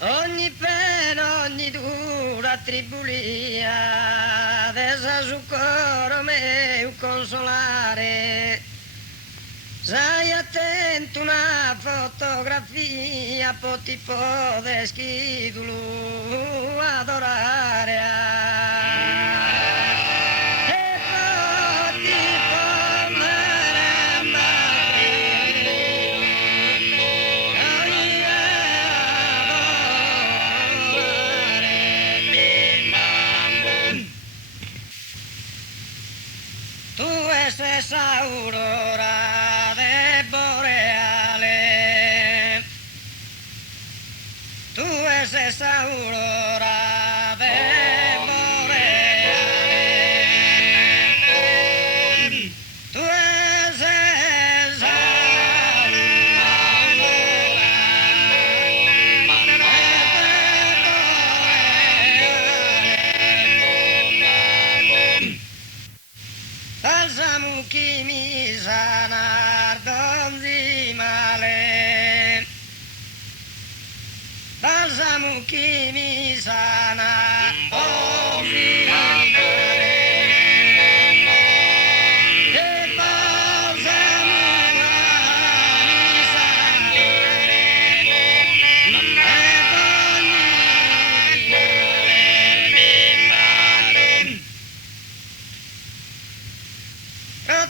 Ogni pena, ogni dura tribulia, desa su coro meu consolare. Sai attento una fotografia, poi ti può schidulu adorare. E poi ti può tu es esa aurora de boreale, tu es esa aurora de boreale, tu es esa Balsamo chi mi sanar donzi male, balsamo chi mi sana donzi male, e balsamo mi sana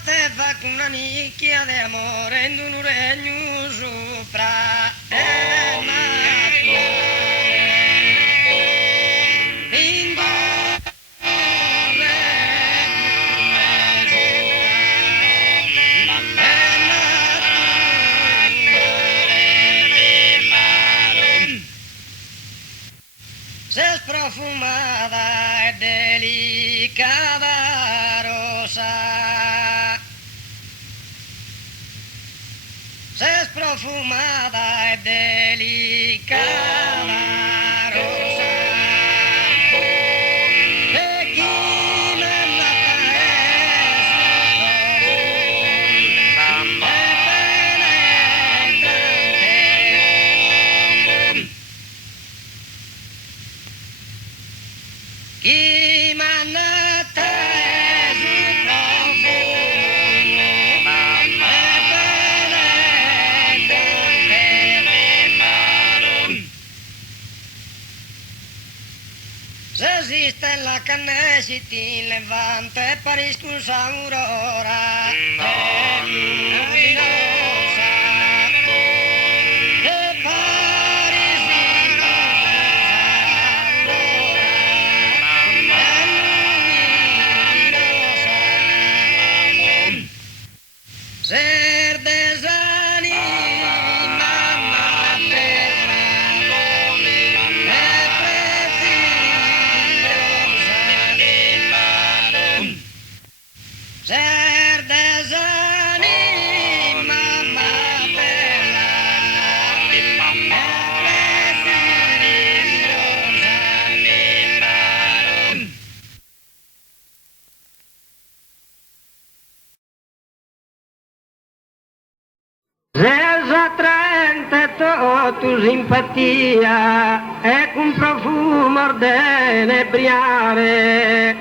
te fa con una nicchia di amore in un regno sopra e se sprofumada e delicada rosa, se sprofumada e delicada rosa, e chi me la chi manata è su profumo, se esiste la canne si ti levanta e pariscus aurora luminosa, e pariscus ser desanima materna e preciosa, ser desanima materna e preciosa. Se attraente tu simpatia e con profumo ordene briare,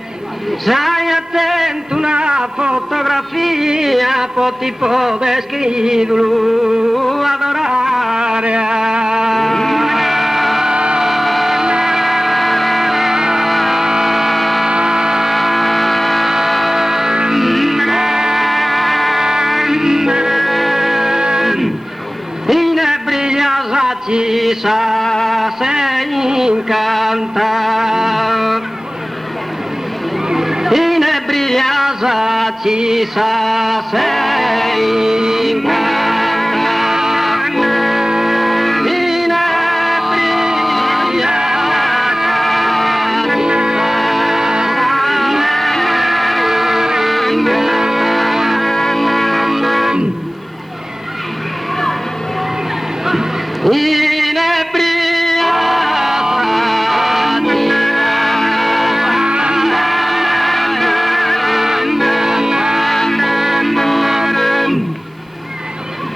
sai attento una fotografia, poi ti può descriverlo adorare. Ci sa se incanta, inebriasa ci sa se incanta,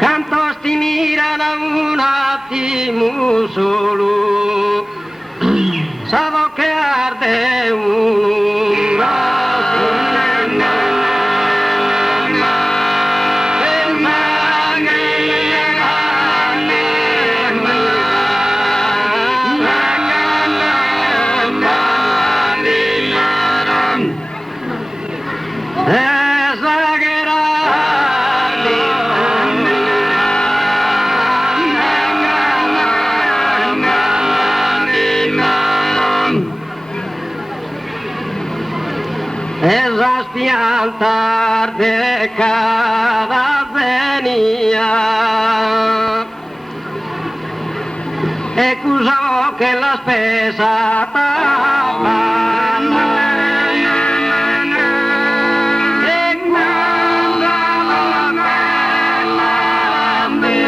Canto sti mira da un attimo solo. piantar de cada venia. E cusò che la spesa tapan. E quando la bella mi